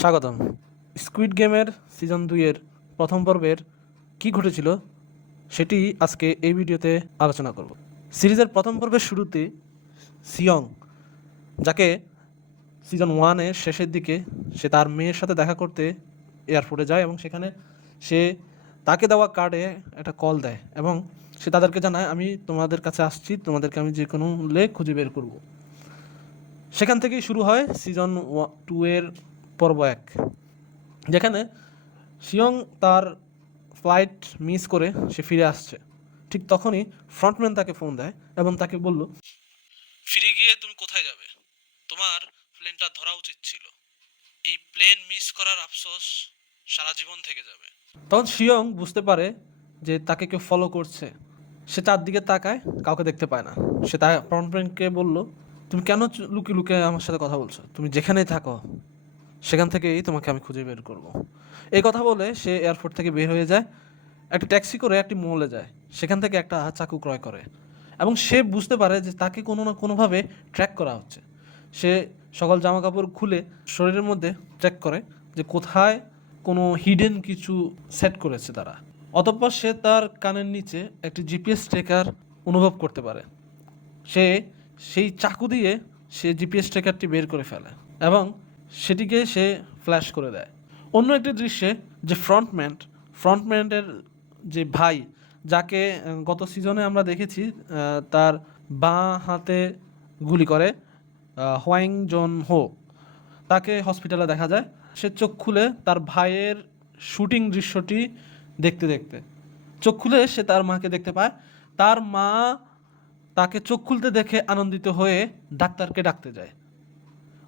স্বাগতম। স্কুইড গেমের সিজন দুইয়ের প্রথম পর্বের কি ঘটেছিল সেটি আজকে এই ভিডিওতে আলোচনা করব। সিরিজের প্রথম পর্বের শুরুতে সিয়ং যাকে সিজন ওয়ানের শেষের দিকে সে তার মেয়ের সাথে দেখা করতে এয়ারপোর্টে যায় এবং সেখানে সে তাকে দেওয়া কার্ডে একটা কল দেয় এবং সে তাদেরকে জানায়, আমি তোমাদের কাছে আসছি, তোমাদেরকে আমি যে কোনো মূল্যে খুঁজে বের করব। সেখান থেকেই শুরু হয় সিজন টু এর পর্ব এক যেখানে শিয়ং তার ফ্লাইট মিস করে সে ফিরে আসছে। ঠিক তখনই ফ্রন্টম্যান তাকে ফোন দেয় এবং তাকে বলল ফিরে গিয়ে তুমি কোথায় যাবে? তোমার প্লেনটা ধরা উচিত ছিল। এই প্লেন মিস করার আফসোস সারা জীবন থেকে যাবে। তখন শিয়ং বুঝতে পারে যে তাকে কেউ ফলো করছে। সে চারদিকে তাকায় কাউকে দেখতে পায় না। সে তার ফ্রন্টম্যানকে বলল তুমি কেন লুকিয়ে লুকিয়ে আমার সাথে কথা বলছো? তুমি যেখানেই থাকো সেখান থেকেই তোমাকে আমি খুঁজে বের করব। এই কথা বলে সে এয়ারপোর্ট থেকে বের হয়ে যায়। একটা ট্যাক্সি করে একটি মলে যায়। সেখান থেকে একটা চাকু ক্রয় করে। এবং সে বুঝতে পারে যে তাকে কোনো না কোনোভাবে ট্র্যাক করা হচ্ছে। সে সকল জামা কাপড় খুলে শরীরের মধ্যে ট্র্যাক করে যে কোথায় কোনো হিডেন কিছু সেট করেছে তারা। অতঃপর সে তার কানের নিচে একটি জিপিএস ট্রেকার অনুভব করতে পারে। সে সেই চাকু দিয়ে সে জিপিএস ট্রেকারটি বের করে ফেলে। এবং সেটিকে সে ফ্ল্যাশ করে দেয়। অন্য একটি দৃশ্যে যে ফ্রন্টম্যান ফ্রন্টম্যানের যে ভাই, যাকে গত সিজনে আমরা দেখেছি তার বাঁ হাতে গুলি করে হোয়াইং জন হো তাকে হসপিটালে দেখা যায়। সে চোখ খুলে তার ভাইয়ের শুটিং দৃশ্যটি দেখতে দেখতে। চোখ খুলে সে তার মাকে দেখতে পায়। তার মা তাকে চোখ খুলতে দেখে আনন্দিত হয়ে ডাক্তারকে ডাকতে যায়।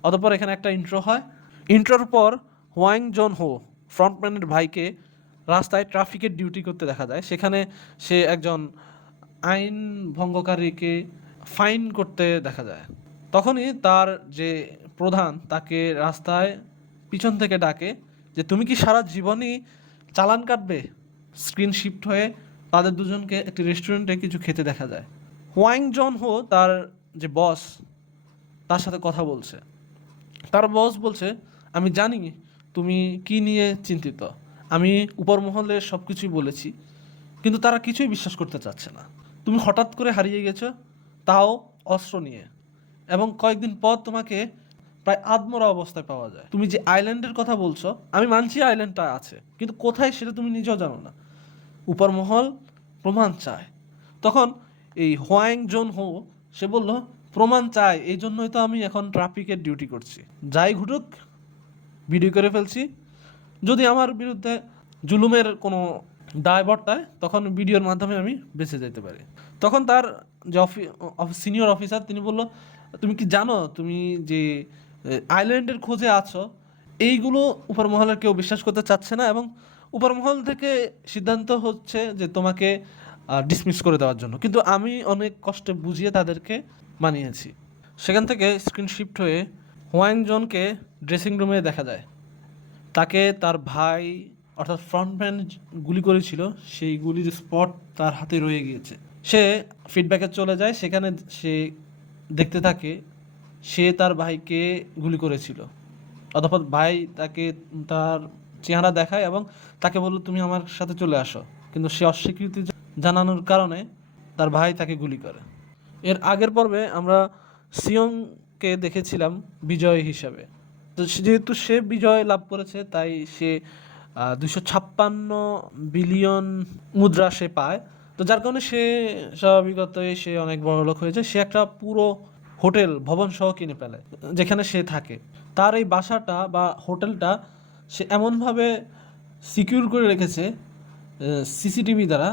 অতঃপর এখানে একটা ইন্ট্রো হয়। ইন্ট্রোর পর হোয়াইং জন হো ফ্রন্টম্যানের ভাইকে রাস্তায় ট্রাফিকের ডিউটি করতে দেখা যায়। সেখানে সে একজন আইন ভঙ্গকারীকে ফাইন করতে দেখা যায়। তখনই তার যে প্রধান, তাকে রাস্তায় পিছন থেকে ডাকে যে, তুমি কি সারা জীবনই চালান কাটবে? স্ক্রিন শিফট হয়ে তাদের দুজনকে একটি রেস্টুরেন্টে কিছু খেতে দেখা যায়। হোয়াইং জন হো তার যে বস তার সাথে কথা বলছে। তার বস বলছে, আমি জানি তুমি কি নিয়ে চিন্তিত। আমি উপর মহলে সব কিছুই বলেছি, কিন্তু তারা কিছুই বিশ্বাস করতে চাচ্ছে না। তুমি হঠাৎ করে হারিয়ে গেছো, তাও অস্ত্র নিয়ে। এবং কয়েকদিন পর তোমাকে প্রায় আদমরা অবস্থায় পাওয়া যায়। তুমি যে আইল্যান্ডের কথা বলছো, আমি মানছি আইল্যান্ডটা আছে, কিন্তু কোথায় সেটা তুমি নিজেও জানো না। উপর মহল প্রমাণ চায়। তখন এই হোয়াইং জোন হো সে বলল প্রমাণ চাই এই জন্যই তো আমি এখন ট্রাফিকের ডিউটি করছি। যাই ঘটুক ভিডিও করে ফেলছি। যদি আমার বিরুদ্ধে জুলুমের কোনো দায় বর্তায়, তখন ভিডিওর মাধ্যমে আমি বেঁচে যেতে পারি। তখন তার যে সিনিয়র অফিসার তিনি বলল, তুমি কি জানো, তুমি যে আইল্যান্ডের খোঁজে আছো, এইগুলো উপর মহলের কেউ বিশ্বাস করতে চাচ্ছে না এবং উপর মহল থেকে সিদ্ধান্ত হচ্ছে যে তোমাকে ডিসমিস করে দেওয়ার জন্য। কিন্তু আমি অনেক কষ্টে বুঝিয়ে তাদেরকে মানিয়েছি সেখান থেকে স্ক্রিন শিফট হয়ে হোয়াইং জনকে ড্রেসিং রুমে দেখা যায়। তাকে তার ভাই, অর্থাৎ ফ্রন্টম্যান গুলি করেছিল, সেই গুলির স্পট তার হাতে রয়ে গিয়েছে। সে ফিডব্যাকে চলে যায়, সেখানে সে দেখতে থাকে সে তার ভাইকে গুলি করেছিল। অতঃপর ভাই তাকে তার চেহারা দেখায় এবং তাকে বলল, তুমি আমার সাথে চলে আসো। কিন্তু সে অস্বীকৃতি জানানোর কারণে তার ভাই তাকে গুলি করে। এর আগের পর্বে আমরা সিয়ংকে দেখেছিলাম বিজয় হিসাবে। তো যেহেতু সে বিজয় লাভ করেছে, তাই সে দুশো ছাপ্পান্ন বিলিয়ন মুদ্রা সে পায়। তো যার কারণে সে স্বাভাবিকতই সে অনেক বড় লোক হয়েছে সে একটা পুরো হোটেল ভবন সহ কিনে ফেলে, যেখানে সে থাকে। তার এই বাসাটা বা হোটেলটা সে এমনভাবে সিকিউর করে রেখেছে সিসিটিভি দ্বারা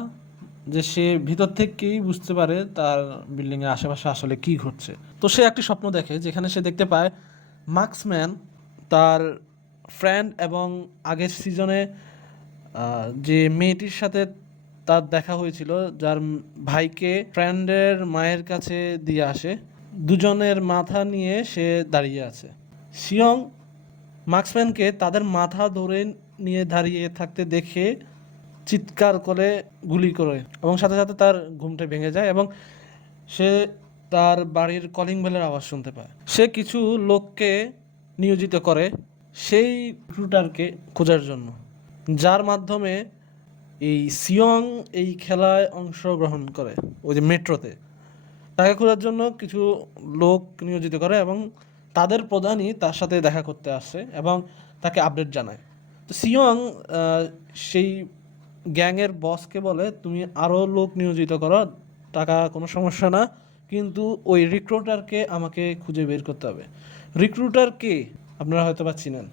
যে সে ভিতর থেকেই বুঝতে পারে তার বিল্ডিংয়ের আশেপাশে আসলে কি ঘটছে। তো সে একটি স্বপ্ন দেখে, যেখানে সে দেখতে পায় মার্কসম্যান তার ফ্রেন্ড এবং আগের সিজনে যে মেয়েটির সাথে তার দেখা হয়েছিল, যার ভাইকে ফ্রেন্ডের মায়ের কাছে দিয়ে আসে, দুজনের মাথা নিয়ে সে দাঁড়িয়ে আছে। শিয়ং মার্কসম্যানকে তাদের মাথা ধরে নিয়ে দাঁড়িয়ে থাকতে দেখে চিৎকার করে, গুলি করে এবং সাথে সাথে তার ঘুমটা ভেঙে যায় এবং সে তার বাড়ির কলিং বেলের আওয়াজ শুনতে পায়। সে কিছু লোককে নিয়োজিত করে সেই রিক্রুটারকে খোঁজার জন্য, যার মাধ্যমে এই সিয়ং এই খেলায় অংশগ্রহণ করে, ওই যে মেট্রোতে। তাকে খোঁজার জন্য কিছু লোক নিয়োজিত করে এবং তাদের প্রধানই তার সাথে দেখা করতে আসে এবং তাকে আপডেট জানায়। তো সিয়ং সেই গ্যাংয়ের বসকে বলে, তুমি আরও লোক নিয়োজিত করো, টাকা কোনো সমস্যা না, কিন্তু ওই রিক্রুটারকে আমাকে খুঁজে বের করতে হবে। রিক্রুটার কে? আপনারা হয়তো বা চিনেন।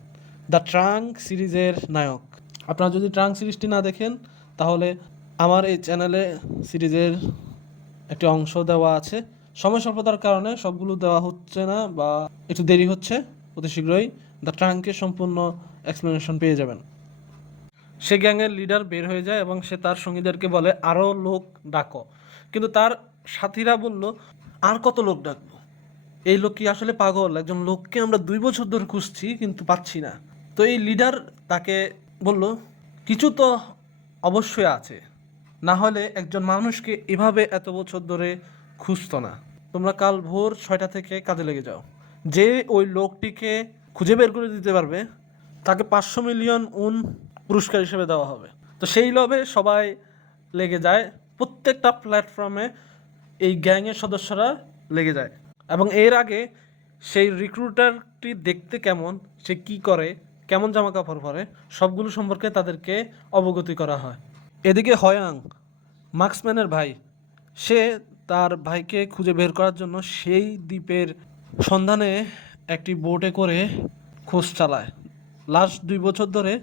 দ্য ট্রাঙ্ক সিরিজের নায়ক। আপনারা যদি ট্রাঙ্ক সিরিজটি না দেখেন, তাহলে আমার এই চ্যানেলে সিরিজের একটি অংশ দেওয়া আছে। সময় স্বল্পতার কারণে সবগুলো দেওয়া হচ্ছে না বা একটু দেরি হচ্ছে। অতি শীঘ্রই দ্য ট্রাঙ্কের সম্পূর্ণ এক্সপ্লেনেশন পেয়ে যাবেন। সে গ্যাংয়ের লিডার বের হয়ে যায় এবং সে তার সঙ্গীদেরকে বলে আরও লোক ডাকো। কিন্তু তার সাথীরা বলল, আর কত লোক ডাকবো? এই লোক কি আসলে পাগল? একজন লোককে আমরা দুই বছর ধরে খুঁজছি, কিন্তু পাচ্ছি না। তো এই লিডার তাকে বলল, কিছু তো অবশ্যই আছে। না হলে একজন মানুষকে এভাবে এত বছর ধরে খুঁজতো না। তোমরা কাল ভোর ছয়টা থেকে কাজে লেগে যাও। যে ওই লোকটিকে খুঁজে বের করে দিতে পারবে, তাকে পাঁচশো মিলিয়ন উন পুরস্কার হিসেবে দেওয়া হবে। তো সেই লোভে সবাই লেগে যায়। প্রত্যেকটা প্ল্যাটফর্মে এই গ্যাংয়ের সদস্যরা লেগে যায়। এবং এর আগে সেই রিক্রুটারটি দেখতে কেমন, সে কি করে, কেমন জামা কাপড় পরে, সবগুলো সম্পর্কে তাদেরকে অবগতি করা হয়। এদিকে হয়াং, মার্কসম্যানের ভাই, সে তার ভাইকে খুঁজে বের করার জন্য সেই দ্বীপের সন্ধানে একটি বোটে করে খোঁজ চালায়। লাস্ট দুই বছর ধরে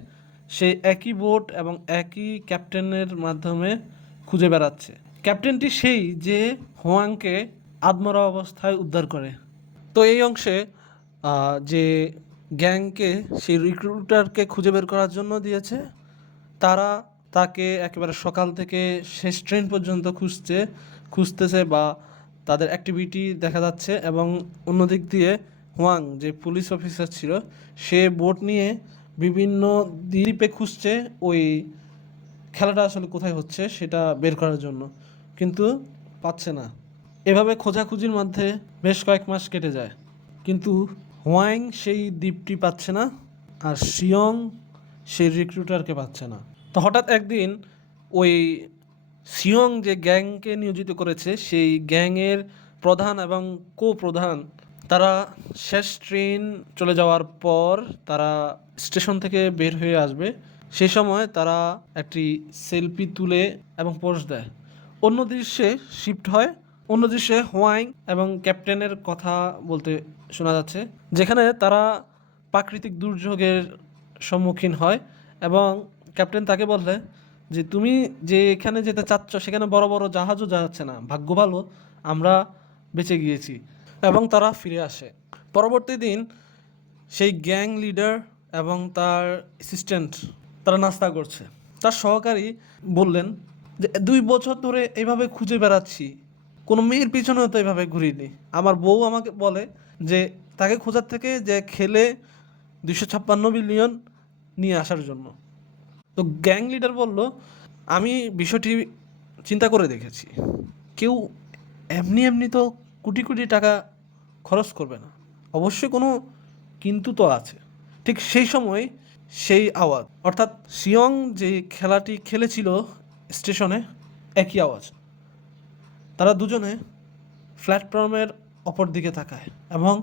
সে একই বোট এবং একই ক্যাপ্টেনের মাধ্যমে খুঁজে বেড়াচ্ছে। ক্যাপ্টেনটি সেই যে হোয়াংকে আত্মরা অবস্থায় উদ্ধার করে। তো এই অংশে যে গ্যাংকে, সেই রিক্রুটারকে খুঁজে বের করার জন্য দিয়েছে। তারা তাকে একেবারে সকাল থেকে শেষ ট্রেন পর্যন্ত খুঁজছে, খুঁজতেছে বা তাদের অ্যাক্টিভিটি দেখা যাচ্ছে এবং অন্যদিক দিয়ে হোয়াং, যে পুলিশ অফিসার ছিল, সে বোট নিয়ে বিভিন্ন দ্বীপে খুঁজছে ওই খেলাটা আসলে কোথায় হচ্ছে সেটা বের করার জন্য। কিন্তু পাচ্ছে না। এভাবে খোঁজাখুঁজির মধ্যে বেশ কয়েক মাস কেটে যায়। কিন্তু হোয়াং সেই দ্বীপটি পাচ্ছে না আর শিয়ং সেই রিক্রুটারকে পাচ্ছে না। তো হঠাৎ একদিন ওই সিয়ং যে গ্যাংকে নিয়োজিত করেছে, সেই গ্যাংয়ের প্রধান এবং কো প্রধান তারা শেষ ট্রেন চলে যাওয়ার পর তারা স্টেশন থেকে বের হয়ে আসবে। সেই সময় তারা একটি সেলফি তুলে এবং পোস্ট দেয়। অন্য দৃশ্যে শিফট হয়, অন্য দৃশ্যে হোয়াইং এবং ক্যাপ্টেনের কথা বলতে শোনা যাচ্ছে, যেখানে তারা প্রাকৃতিক দুর্যোগের সম্মুখীন হয় এবং ক্যাপ্টেন তাকে বললে যে, তুমি যে এখানে যেতে চাচ্ছ, সেখানে বড় বড় জাহাজও যাচ্ছে না। ভাগ্য ভালো, আমরা বেঁচে গিয়েছি। এবং তারা ফিরে আসে। পরবর্তী দিন সেই গ্যাং লিডার এবং তার অ্যাসিস্ট্যান্ট তারা নাস্তা করছে। তার সহকারী বললেন যে, দুই বছর ধরে এইভাবে খুঁজে বেড়াচ্ছি। কোনো মেয়ের পিছনেও তো এইভাবে ঘুরিনি। আমার বউ আমাকে বলে যে, তাকে খোঁজার থেকে যে খেলে দুশো ছাপ্পান্ন বিলিয়ন নিয়ে আসার জন্য। তো গ্যাং লিডার বলল, আমি বিষয়টি চিন্তা করে দেখেছি। কেউ এমনি এমনি তো কোটি কোটি টাকা খরচ করবে না। অবশ্যই কোনো কিন্তু তো আছে। ঠিক সেই সময় সেই আওয়াজ, অর্থাৎ সিয়ং যে খেলাটি খেলেছিল স্টেশনে, একই আওয়াজ। তারা দুজনে প্ল্যাটফর্মের অপর দিকে তাকায় এবং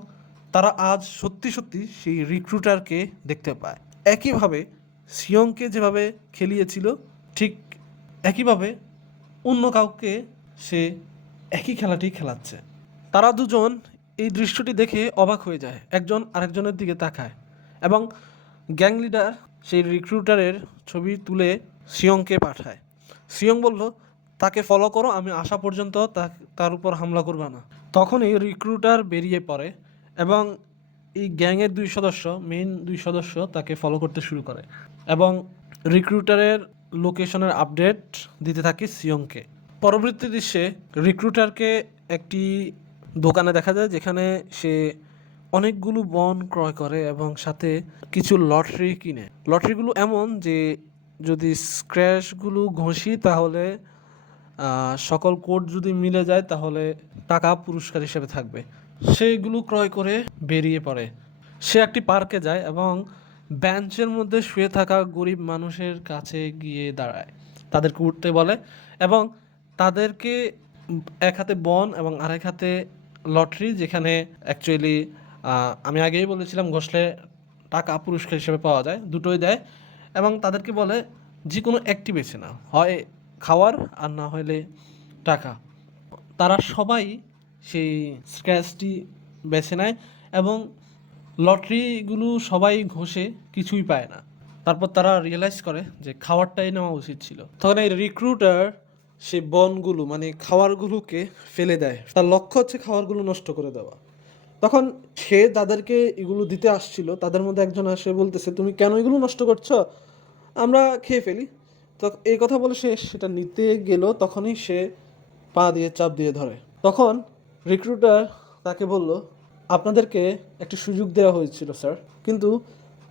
তারা আজ সত্যি সত্যি সেই রিক্রুটারকে দেখতে পায়। একইভাবে সিয়ংকে যেভাবে খেলিয়েছিল, ঠিক একইভাবে অন্য কাউকে সে একই খেলাটি খেলাচ্ছে। তারা দুজন এই দৃশ্যটি দেখে অবাক হয়ে যায়। একজন আরেকজনের দিকে তাকায় এবং গ্যাং লিডার সেই রিক্রুটারের ছবি তুলে সিয়ংকে পাঠায়। সিয়ং বলল, তাকে ফলো করো, আমি আসা পর্যন্ত তার উপর হামলা করবে না। তখনই রিক্রুটার বেরিয়ে পড়ে এবং এই গ্যাংয়ের দুই সদস্য মেইন দুই সদস্য তাকে ফলো করতে শুরু করে এবং রিক্রুটারের লোকেশনের আপডেট দিতে থাকে সিয়ংকে। পরবর্তী দৃশ্যে রিক্রুটারকে একটি দোকানে দেখা যায় যেখানে সে অনেকগুলো বন ক্রয় করে এবং সাথে কিছু লটারি কিনে। লটারিগুলো এমন যে যদি স্ক্র্যাচগুলো ঘষি তাহলে সকল কোড যদি মিলে যায় তাহলে টাকা পুরস্কার হিসেবে থাকবে। সেইগুলো ক্রয় করে বেরিয়ে পড়ে। সে একটি পার্কে যায় এবং বেঞ্চের মধ্যে শুয়ে থাকা গরিব মানুষের কাছে গিয়ে দাঁড়ায়। তাদেরকে উঠতে বলে এবং তাদেরকে এক হাতে বন এবং আরেক হাতে লটারি যেখানে অ্যাকচুয়ালি আমি আগেই বলেছিলাম ঘষলে টাকা পুরস্কার হিসেবে পাওয়া যায়, দুটোই দেয় এবং তাদেরকে বলে যে কোনো একটি বেছে না হয় খাওয়ার আর না হলে টাকা। তারা সবাই সেই স্ক্র্যাচটি বেছে নেয় এবং লটারিগুলো সবাই ঘষে কিছুই পায় না। তারপর তারা রিয়েলাইজ করে যে খাওয়ারটাই নেওয়া উচিত ছিল। তখন এই রিক্রুটার সেই বনগুলো মানে খাওয়ারগুলোকে ফেলে দেয়। তার লক্ষ্য হচ্ছে খাওয়ারগুলো নষ্ট করে দেওয়া। তখন সে তাদেরকে এগুলো দিতে আসছিল। তাদের মধ্যে একজন আসে বলতেছে, তুমি কেন এগুলো নষ্ট করছ? আমরা খেয়ে ফেলি। তো এই কথা বলে সে সেটা নিতে গেল। তখনই সে পা দিয়ে চাপ দিয়ে ধরে। তখন রিক্রুটার তাকে বলল, আপনাদেরকে একটি সুযোগ দেওয়া হয়েছিল, স্যার। কিন্তু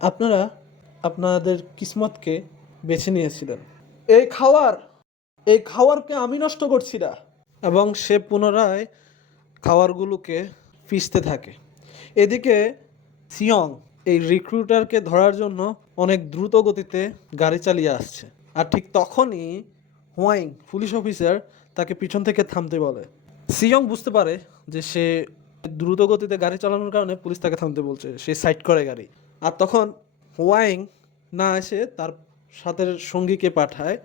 আপনারা আপনাদের কিসমতকে বেছে নিয়েছিলেন। এই খাওয়ার এই খাওয়ারকে আমি নষ্ট করছি না। এবং সে পুনরায় খাওয়ারগুলোকে পিষতে থাকে। এদিকে সিয়ং এই রিক্রুটারকে ধরার জন্য অনেক দ্রুত গতিতে গাড়ি চালিয়ে আসছে। আর ঠিক তখনই হোয়াইং, পুলিশ অফিসার, তাকে পিছন থেকে থামতে বলে। সিয়ং বুঝতে পারে যে সে দ্রুত গতিতে গাড়ি চালানোর কারণে পুলিশ তাকে থামতে বলছে, সে সাইড করে গাড়ি। আর তখন হোয়াইং না এসে তার সাথে সঙ্গীকে পাঠায়